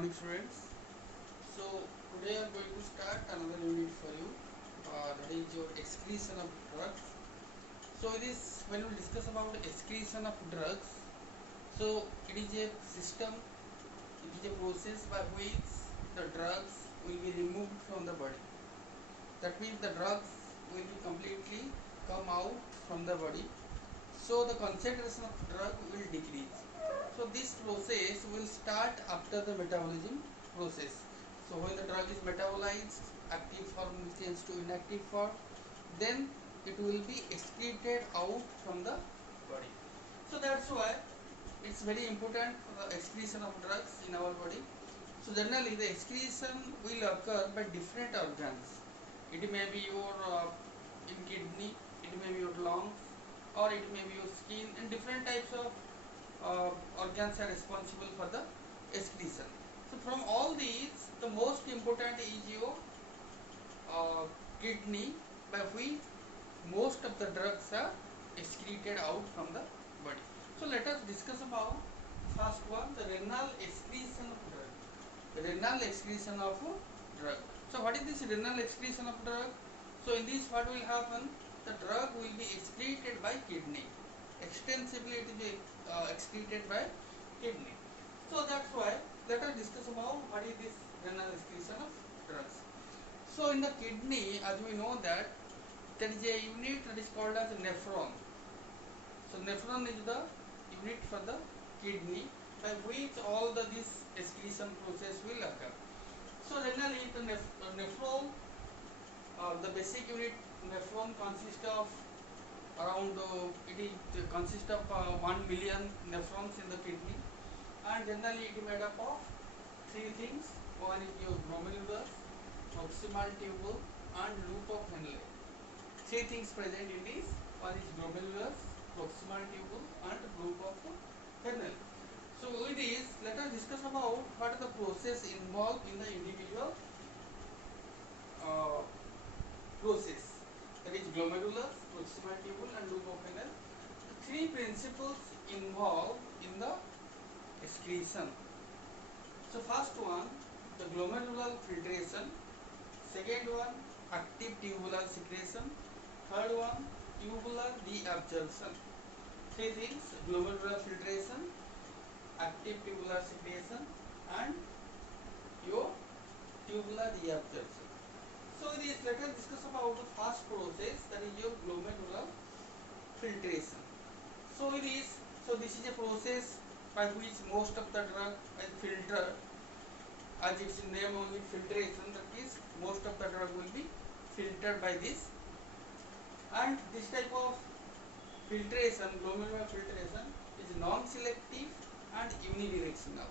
morning students. So today I am going to start another unit for you, that is your excretion of drugs. So it is when we discuss about excretion of drugs, so it is a system, it is a process by which the drugs will be removed from the body. That means the drugs will be completely come out from the body, so the concentration of drug will decrease. So this process will start after the metabolism process. So when the drug is metabolized, active form will change to inactive form, then it will be excreted out from the body. So that's why it's very important for the excretion of drugs in our body. So generally the excretion will occur by different organs. It may be your in kidney, it may be your lungs, or it may be your skin, and different types of organs are responsible for the excretion. So from all these, the most important is your kidney, by which most of the drugs are excreted out from the body. So let us discuss about first one, the renal excretion of drug. The renal excretion of drug. So what is this renal excretion of drug? So in this what will happen? The drug will be excreted by kidney. Extensively it is excreted by kidney. So that's why let us discuss about what is this renal excretion of drugs. So in the kidney, as we know that there is a unit that is called as nephron. So nephron is the unit for the kidney by which all this excretion process will occur. So generally the nephron, the basic unit nephron consists of around it consists of 1 million nephrons in the kidney, and generally it is made up of three things. One is your glomerulus, proximal tubule, and loop of Henle. Three things present in this. One is glomerulus, proximal tubule, and loop of Henle. So with this, let us discuss about what are the process involved in the individual process. That is glomerulus, proximal tubule, and loop of Henle. Three principles involved in the excretion. So first one, the glomerular filtration. Second one, active tubular secretion. Third one, tubular deabsorption. Three things: glomerular filtration, active tubular secretion, and your tubular deabsorption. So let us discuss about the first process, that is your glomerular filtration. So this is a process by which most of the drug is filtered. As its name only, filtration, that is most of the drug will be filtered by this. And this type of filtration, glomerular filtration, is non-selective and unidirectional.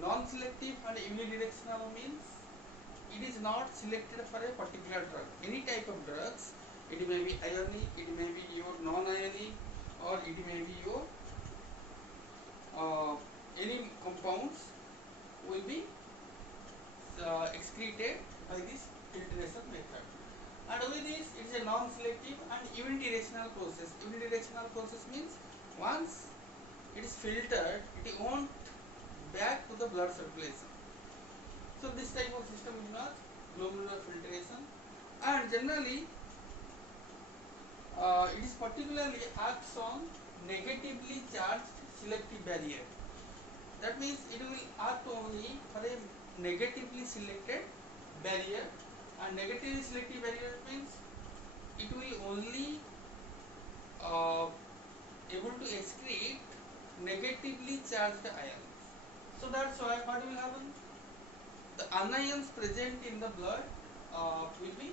Non-selective and unidirectional means it is not selected for a particular drug. Any type of drugs, it may be ionic, it may be your non-ionic, or it may be your any compounds will be excreted by this filtration method. And with this, it is a non-selective and unidirectional process. Unidirectional process means once it is filtered, it won't back to the blood circulation. So this type of system is known as glomerular filtration, and generally it is particularly acts on negatively charged selective barrier. That means it will act only for a negatively selected barrier, and negatively selective barrier means it will only able to excrete negatively charged ions. So that's why what will happen? The anions present in the blood will be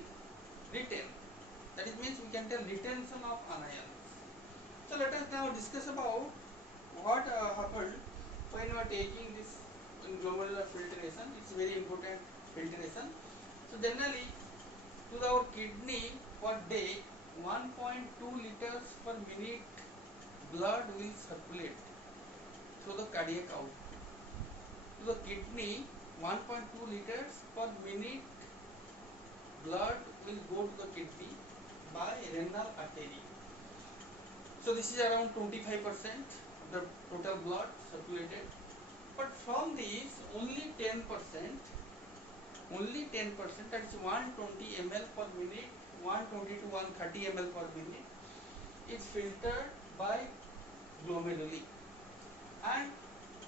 retained. That is means we can tell retention of anions. So let us now discuss about what happened when we are taking this in glomerular filtration. It's very important filtration. So generally to our kidney per day 1.2 liters per minute blood will circulate through the cardiac output. To the kidney 1.2 liters per minute blood will go to the kidney by renal artery. So this is around 25% of the total blood circulated. But from these, only 10% 10%, only 10%, that is 120 ml per minute, 120 to 130 ml per minute is filtered by glomeruli, and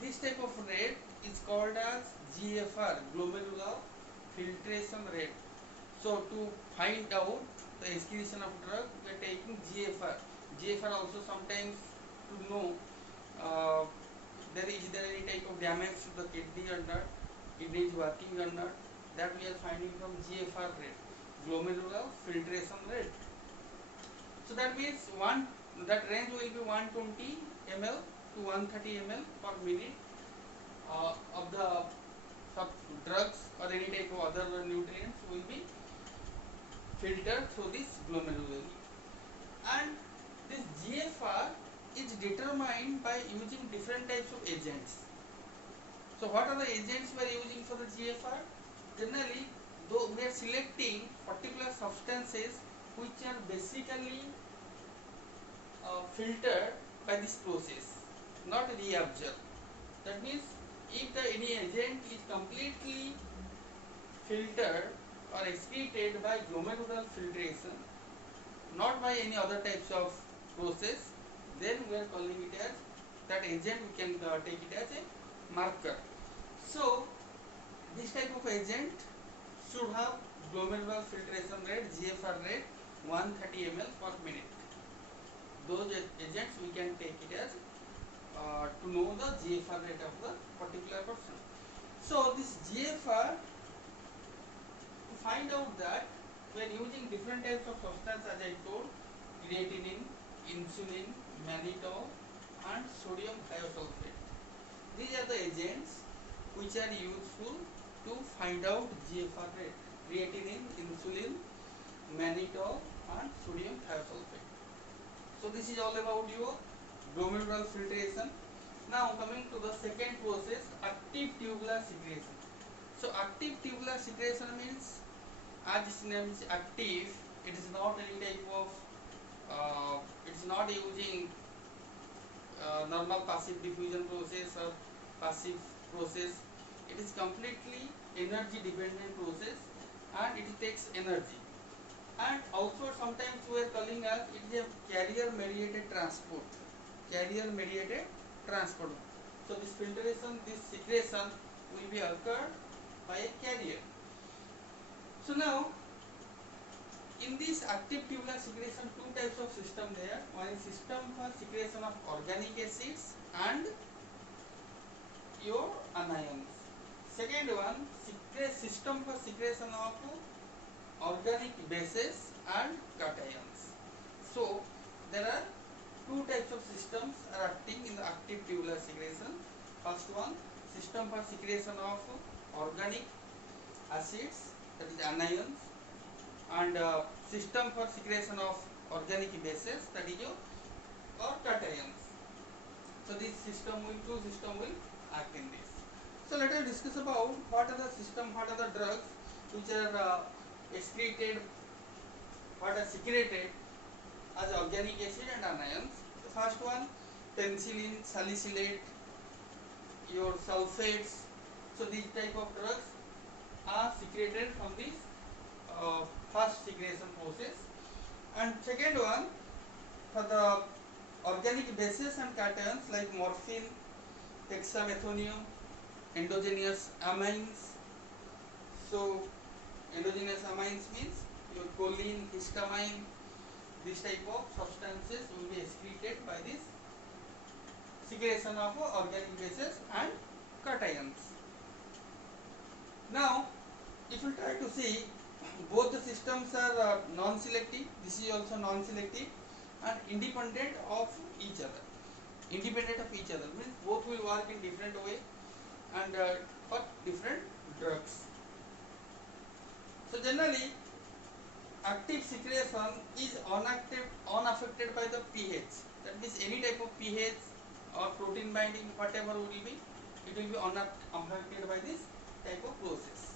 this type of rate is called as GFR, glomerular filtration rate. So to find out the excretion of drug, we are taking GFR. GFR also sometimes to know uh, is there any type of damage to the kidney or not, kidney is working or not, that we are finding from GFR rate, glomerular filtration rate. So that means that range will be 120 ml to 130 ml per minute of the drugs or any type of other nutrients will be filtered through this glomeruli. And this GFR is determined by using different types of agents. So what are the agents we are using for the GFR? Generally, though we are selecting particular substances which are basically filtered by this process, not reabsorbed. That means if any agent is completely filtered or excreted by glomerular filtration, not by any other types of process, then we are calling it as that agent, we can take it as a marker. So this type of agent should have glomerular filtration rate, GFR rate 130 ml per minute. Those agents we can take it as to know the GFR rate of the particular person. So this GFR, to find out that we are using different types of substance, as I told, creatinine, insulin, mannitol and sodium thiosulfate. These are the agents which are useful to find out GFR rate: creatinine, insulin, mannitol and sodium thiosulfate. So this is all about your glomerular filtration. Now coming to the second process, active tubular secretion. So active tubular secretion means, as its name is active, it is not any type of it is not using normal passive diffusion process or passive process. It is completely energy dependent process and it takes energy. And also sometimes we are calling as it is a carrier mediated transport. Carrier mediated transport. So this filtration, this secretion will be occurred by a carrier. So now in this active tubular secretion, two types of system there. One is system for secretion of organic acids and your anions. Second one, system for secretion of organic bases and cations. So there are two types of systems are acting in the active tubular secretion. First one, system for secretion of organic acids, that is anions, and system for secretion of organic bases, that is your or cations. So this system will, two system will act in this. So let us discuss about what are the system, what are the drugs which are excreted, what are secreted as organic acid and anions. The first one, penicillin, salicylate, your sulfates. So these type of drugs are secreted from this first secretion process. And second one, for the organic bases and cations like morphine, hexamethonium, endogenous amines. So endogenous amines means your choline, histamine, this type of substances will be excreted by this secretion of organic bases and cations. Now if you try to see, both the systems are non-selective, this is also non-selective and independent of each other. Independent of each other means both will work in different way and for different drugs. So generally active secretion is unaffected by the pH. That means any type of pH or protein binding, whatever will be, it will be unaffected by this type of process.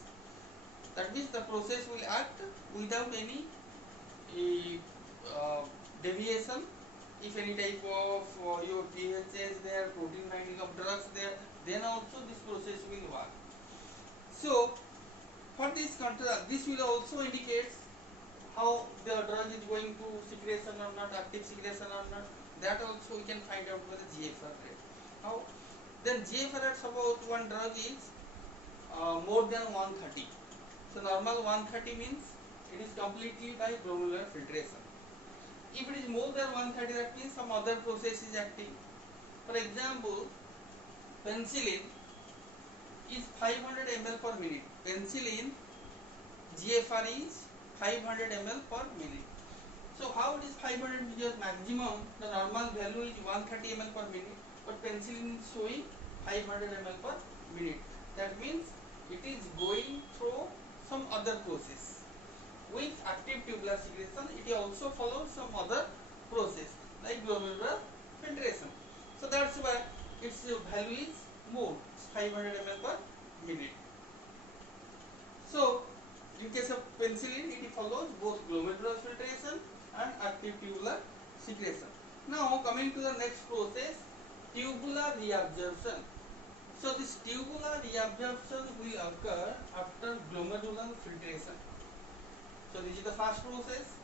That means the process will act without any deviation. If any type of your pH is there, protein binding of drugs there, then also this process will work. this will also indicate how the drug is going to secretion or not, active secretion or not. That also we can find out by the GFR rate. How? Then GFR rate, suppose one drug is more than 130. So normal 130 means it is completely by glomerular filtration. If it is more than 130, that means some other process is acting. For example, penicillin is 500 ml per minute. Penicillin GFR is 500 ml per minute. So how it is 500? Because maximum, the normal value is 130 ml per minute, but penicillin is showing 500 ml per minute. That means it is going through some other process. With active tubular secretion, it also follows some other process like glomerular filtration. So that's why its value is more, 500 ml per minute. So in case of penicillin, it follows both glomerular filtration and active tubular secretion. Now coming to the next process, tubular reabsorption. So this tubular reabsorption will occur after glomerular filtration. So this is the first process.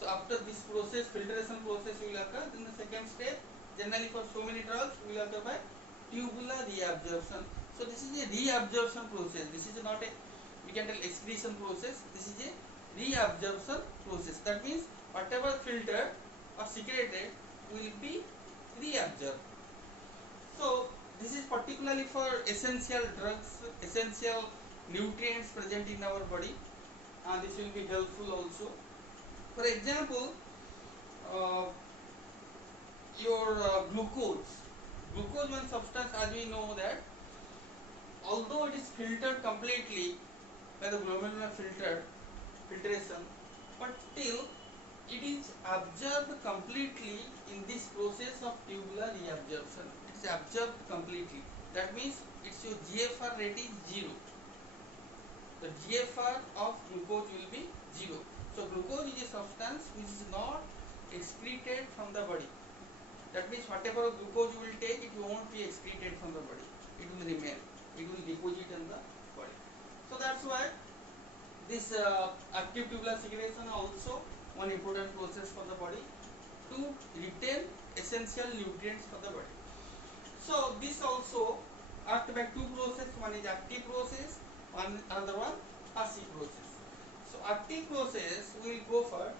So after this process, filtration process will occur. Then the second step, generally for so many drugs, will occur by tubular reabsorption. So this is a reabsorption process. This is not a, we can tell, excretion process. This is a reabsorption process. That means whatever filtered or secreted will be reabsorbed. So this is particularly for essential drugs, essential nutrients present in our body, and this will be helpful also. For example, your glucose. Glucose, one substance, as we know that, although it is filtered completely by the glomerular filtration, but still it is absorbed completely in this process of tubular reabsorption. It is absorbed completely. That means its your GFR rate is 0. The GFR of glucose will be 0. So glucose is a substance which is not excreted from the body. That means whatever glucose you will take, it won't be excreted from the body. It will remain. It will deposit in the body. So that's why this active tubular secretion also one important process for the body to retain essential nutrients for the body. So this also act by two process. One is active process, another one passive process. So active process will go for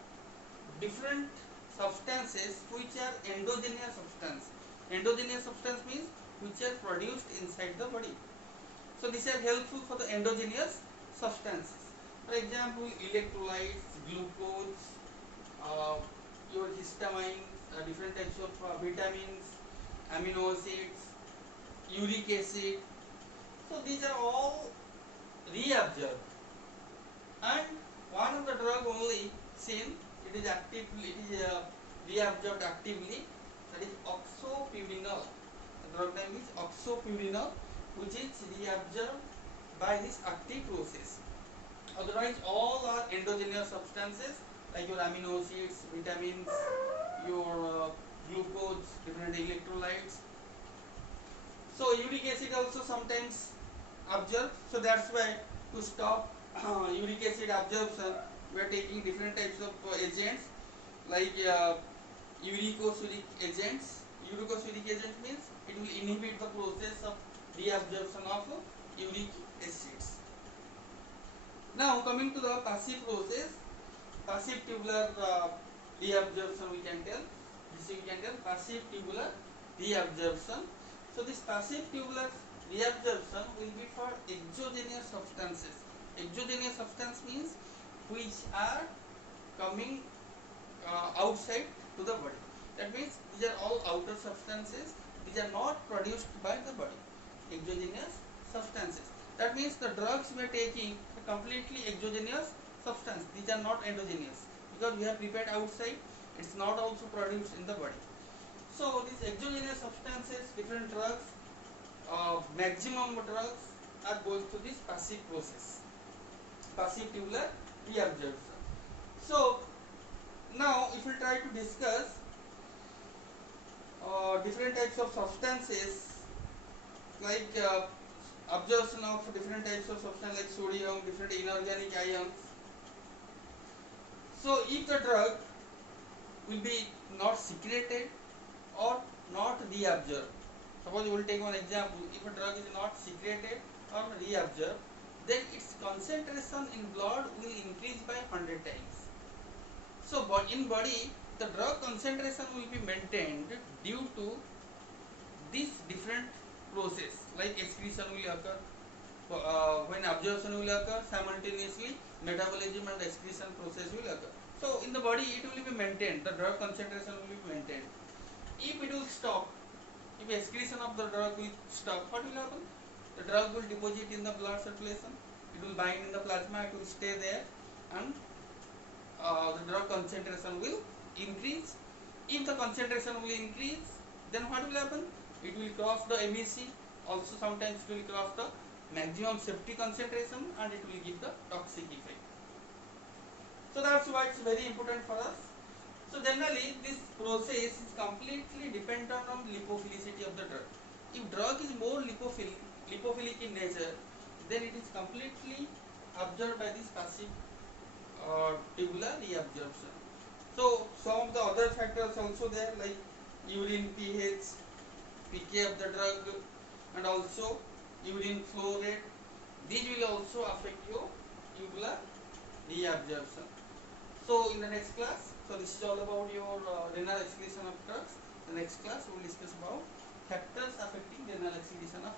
different substances which are endogenous substance. Endogenous substance means which are produced inside the body. So these are helpful for the endogenous substances. For example, electrolytes, glucose, your histamines, different types of vitamins, amino acids, uric acid. So these are all reabsorbed, and one of the drug only seen it is actively, it is reabsorbed actively, that is oxopurinol. The drug name is oxopurinol, which is reabsorbed by this active process. Otherwise all are endogenous substances like your amino acids, vitamins, your glucose, different electrolytes. So uric acid also sometimes absorbed. So that's why to stop uric acid absorption, we are taking different types of agents like uricosuric agents. Uricosuric agent means it will inhibit the process of reabsorption of uric acids. Now coming to the passive process, passive tubular reabsorption we can tell. This we can tell passive tubular reabsorption. So this passive tubular reabsorption will be for exogenous substances. Exogenous substance means which are coming outside to the body. That means these are all outer substances. These are not produced by the body. Exogenous substances. That means the drugs we are taking are completely exogenous substance. These are not endogenous because we have prepared outside. It's not also produced in the body. So these exogenous substances, different drugs, maximum drugs are going through this passive process, passive tubular reabsorption. So now if we try to discuss different types of substances like absorption of different types of substance like sodium, different inorganic ions. So if the drug will be not secreted or not reabsorbed. Suppose we will take one example. If a drug is not secreted or reabsorbed, then its concentration in blood will increase by 100 times. So in body, the drug concentration will be maintained due to this different process, like excretion will occur, when absorption will occur, simultaneously metabolism and excretion process will occur. So in the body it will be maintained, the drug concentration will be maintained. If it will stop, if excretion of the drug will stop, what will happen? The drug will deposit in the blood circulation, it will bind in the plasma, it will stay there, and the drug concentration will increase. If the concentration will increase, then what will happen? It will cross the MEC, also sometimes it will cross the maximum safety concentration, and it will give the toxic effect. So that's why it's very important for us. So generally this process is completely dependent on lipophilicity of the drug. If drug is more lipophilic in nature, then it is completely absorbed by this passive tubular reabsorption. So some of the other factors also there, like urine pH, pK of the drug, and also urine flow rate. These will also affect your tubular reabsorption. So in the next class, so this is all about your renal excretion of drugs. The next class we will discuss about factors affecting renal excretion of